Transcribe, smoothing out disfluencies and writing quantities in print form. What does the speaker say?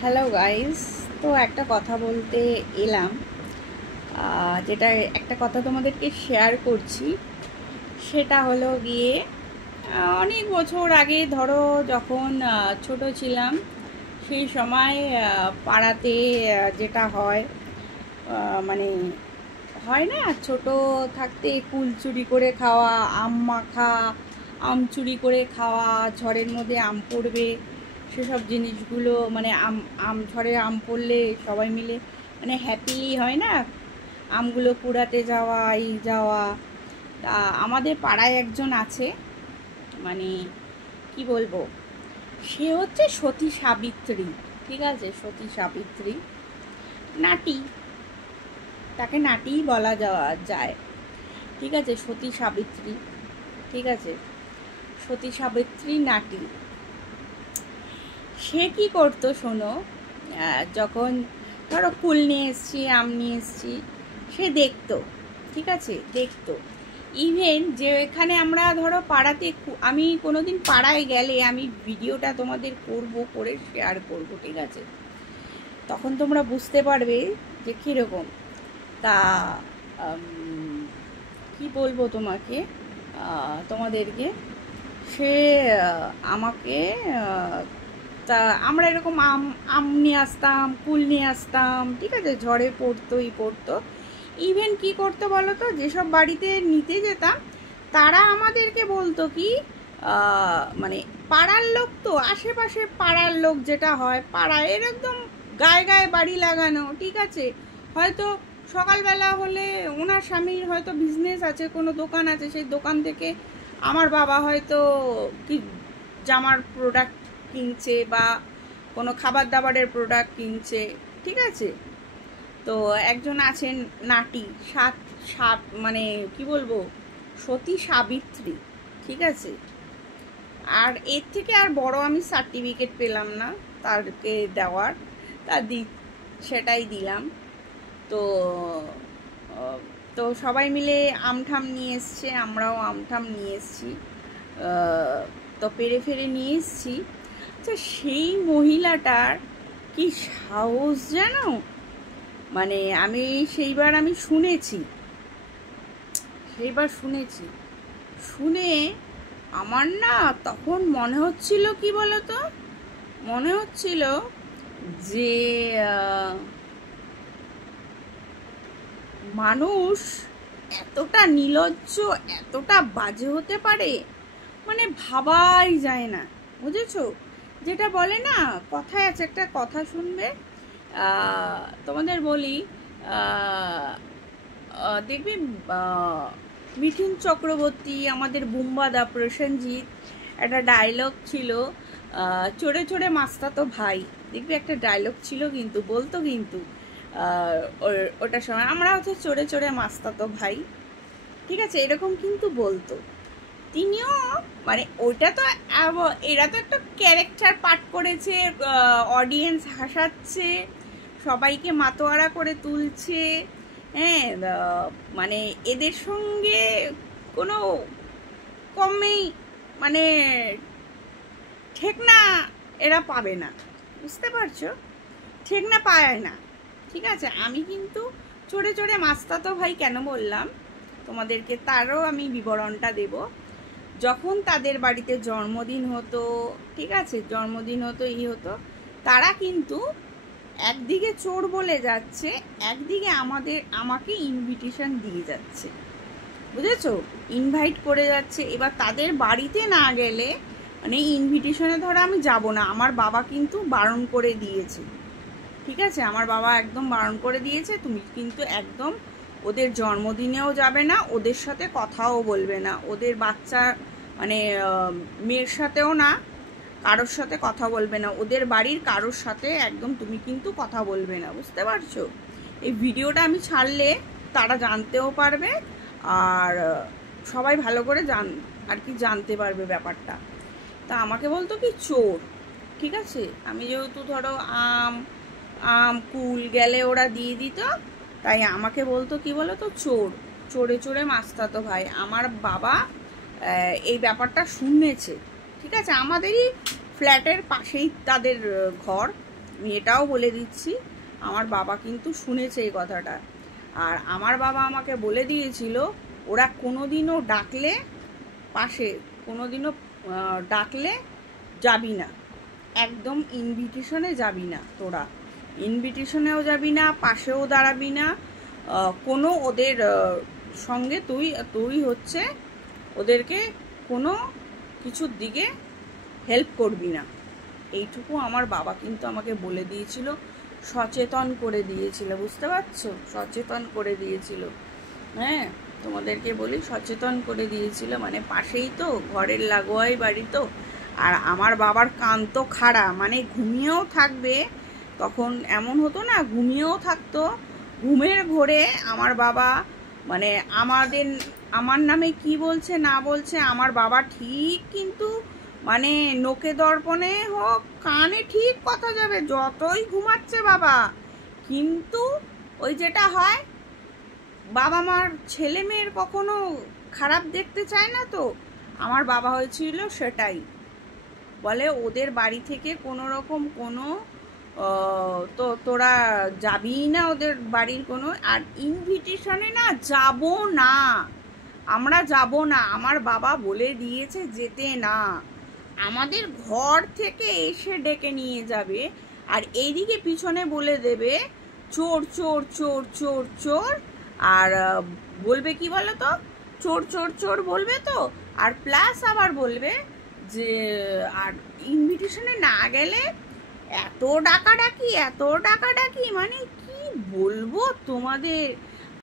Hello guys, তো একটা কথা বলতে এলাম। যেটা একটা কথা তোমাদেরকে শেয়ার করছি, সেটা হলো গিয়ে অনেক বছর আগে, ধরো যখন ছোট ছিলাম, সেই সময় পাড়াতে যেটা হয়, মানে হয় না, ছোট থাকতে কুল চুরি করে খাওয়া, আম মাখা, আম চুরি করে খাওয়া, ঝড়ের মধ্যে আম পড়বে, সেসব জিনিসগুলো, মানে আম আম ঝড়ে আম পড়লে সবাই মিলে মানে হ্যাপিলি হয় না, আমগুলো কুড়াতে যাওয়া, এই যাওয়া। তা আমাদের পাড়ায় একজন আছে, মানে কি বলবো, সে হচ্ছে সতী সাবিত্রী। ঠিক আছে, সতী সাবিত্রী, নাটি, তাকে নাটিই বলা যাওয়া যায়। ঠিক আছে, সতী সাবিত্রী, ঠিক আছে, সতী সাবিত্রী নাটি। সে কি করতো শোনো, যখন ধরো কুল নিয়ে এসছি, আম নিয়ে এসছি, সে দেখতো, ঠিক আছে, দেখতো। ইভেন যে এখানে আমরা ধরো পাড়াতে, আমি কোনোদিন পাড়ায় গেলে আমি ভিডিওটা তোমাদের করে শেয়ার করব, ঠিক আছে, তখন তোমরা বুঝতে পারবে যে কীরকম। তা কি বলবো তোমাকে, তোমাদেরকে, সে আমাকে, তা আমরা এরকম আম আম নিয়ে আসতাম, কুল নিয়ে আসতাম, ঠিক আছে, ঝড়ে পড়তো। ইভেন কি করতো বলো তো, যেসব বাড়িতে নিতে যেতাম তারা আমাদেরকে বলতো কি, মানে পাড়ার লোক তো, আশেপাশে পাড়ার লোক যেটা হয়, পাড়ায় এর একদম গায়ে গায়ে বাড়ি লাগানো, ঠিক আছে, হয়তো সকালবেলা হলে ওনার স্বামীর হয়তো বিজনেস আছে, কোনো দোকান আছে, সেই দোকান থেকে আমার বাবা হয়তো কি জামার প্রোডাক্ট কিনছে বা কোনো খাবার দাবারের প্রোডাক্ট কিনছে, ঠিক আছে। তো একজন আছেন নাটি, সাত মানে কি বলবো, সতী সাবিত্রী, ঠিক আছে। আর এর থেকে আর বড় আমি সার্টিফিকেট পেলাম না তারকে দেওয়ার, তা সেটাই দিলাম। তো তো সবাই মিলে আমঠাম নিয়ে এসছে, আমরাও আমঠাম নিয়ে এসছি, তো পেরে ফেরে নিয়ে এসছি। তো সেই মহিলাটার কি সাহস জানো, মানে আমি সেইবার শুনেছি, শুনে আমার না তখন মনে হচ্ছিল, কি বলতো, মনে হচ্ছিল যে মানুষ এতটা নির্লজ্জ, এতটা বাজে হতে পারে, মানে ভাবাই যায় না, বুঝেছো। যেটা বলে না, কথায় আছে, একটা কথা শুনবে, তোমাদের বলি, দেখবি মিঠুন চক্রবর্তী, আমাদের বুম্বাদা প্রসেনজিৎ, একটা ডায়লগ ছিল, চড়ে চড়ে মাস্তাতো ভাই, দেখবি একটা ডায়লগ ছিল, কিন্তু বলতো, কিন্তু ওটার সময় আমরা হচ্ছে চড়ে চড়ে মাস্তাতো ভাই, ঠিক আছে, এরকম কিন্তু বলতো। তিনিও মানে ওইটা তো, এরা তো একটা ক্যারেক্টার পাঠ করেছে, অডিয়েন্স হাসাচ্ছে, সবাইকে মাতোয়ারা করে তুলছে, হ্যাঁ, মানে এদের সঙ্গে কোনো কমেই, মানে ঠেকনা এরা পাবে না, বুঝতে পারছো, ঠেকনা পায় না, ঠিক আছে। আমি কিন্তু চড়ে চড়ে মাস্তাতো ভাই কেন বললাম তোমাদেরকে, তারও আমি বিবরণটা দেব। যখন তাদের বাড়িতে জন্মদিন হতো, ঠিক আছে, জন্মদিন হতো, হতো, তারা কিন্তু একদিকে চোর বলে যাচ্ছে, একদিকে আমাকে ইনভিটেশন দিয়ে যাচ্ছে, বুঝেছো, ইনভাইট করে যাচ্ছে। এবার তাদের বাড়িতে না গেলে, মানে ইনভিটেশনে ধরো আমি যাব না, আমার বাবা কিন্তু বারণ করে দিয়েছে, ঠিক আছে, আমার বাবা একদম বারণ করে দিয়েছে, তুমি কিন্তু একদম ওদের জন্মদিনেও যাবে না, ওদের সাথে কথাও বলবে না, ওদের বাচ্চা মানে মেয়ের সাথেও না, কারোর সাথে কথা বলবে না, ওদের বাড়ির কারোর সাথে একদম তুমি কিন্তু কথা বলবে না, বুঝতে পারছো। এই ভিডিওটা আমি ছাড়লে তারা জানতেও পারবে, আর সবাই ভালো করে আর কি জানতে পারবে ব্যাপারটা। তা আমাকে বলতো কি চোর, ঠিক আছে, আমি যেহেতু ধরো আম কুল গেলে ওরা দিয়ে দিত, তাই আমাকে বলতো কি বলো তো, চোর, চড়ে চড়ে মাস্তাতো ভাই। আমার বাবা এই ব্যাপারটা শুনেছে, ঠিক আছে, আমাদেরই ফ্ল্যাটের পাশেই তাদের ঘর, আমি এটাও বলে দিচ্ছি, আমার বাবা কিন্তু শুনেছে এই কথাটা। আর আমার বাবা আমাকে বলে দিয়েছিল, ওরা কোনোদিনও ডাকলে পাশে, কোনোদিনও ডাকলে যাবি না, একদম ইনভিটেশনে যাবি না, তোরা ইনভিটেশনেও যাবি না, পাশেও দাঁড়াবি না, কোনো ওদের সঙ্গে তুই হচ্ছে ওদেরকে কোনো কিছুর দিকে হেল্প করবি না। এইটুকু আমার বাবা কিন্তু আমাকে বলে দিয়েছিল, সচেতন করে দিয়েছিল, বুঝতে পারছো? সচেতন করে দিয়েছিল। হ্যাঁ, তোমাদেরকে বলি সচেতন করে দিয়েছিল, মানে পাশেই তো, ঘরের লাগোয়াই বাড়ি তো। আর আমার বাবার কান তো খাড়া, মানে ঘুমিয়েও থাকবে, তখন এমন হতো না, ঘুমিয়েও থাকতো, ঘুমের ঘোরে আমার বাবা মানে আমার নামে কি বলছে না বলছে আমার বাবা ঠিক কিন্তু মানে নোকে দর্পণে হোক কানে ঠিক কথা যাবে, যতই ঘুমাচ্ছে বাবা। কিন্তু ওই যেটা হয়, বাবা মার ছেলে মেয়ের কখনো খারাপ দেখতে চায় না, তো আমার বাবা হয়েছিল সেটাই। বলে ওদের বাড়ি থেকে কোনো রকম কোনো তো তোরা যাবি না ওদের বাড়ির কোনো, আর ইনভিটেশনে না যাব না, আমরা যাব না, আমার বাবা বলে দিয়েছে যেতে না, আমাদের ঘর থেকে এসে ডেকে নিয়ে যাবে, আর এইদিকে পিছনে বলে দেবে চোর চোর চোর চোর চোর। আর বলবে কি বলো তো, চোর চোর চোর বলবে তো, আর প্লাস আবার বলবে যে আর ইনভিটেশনে না গেলে এত ডাকাডাকি, এত ডাকাডাকি, মানে কি বলবো তোমাদের।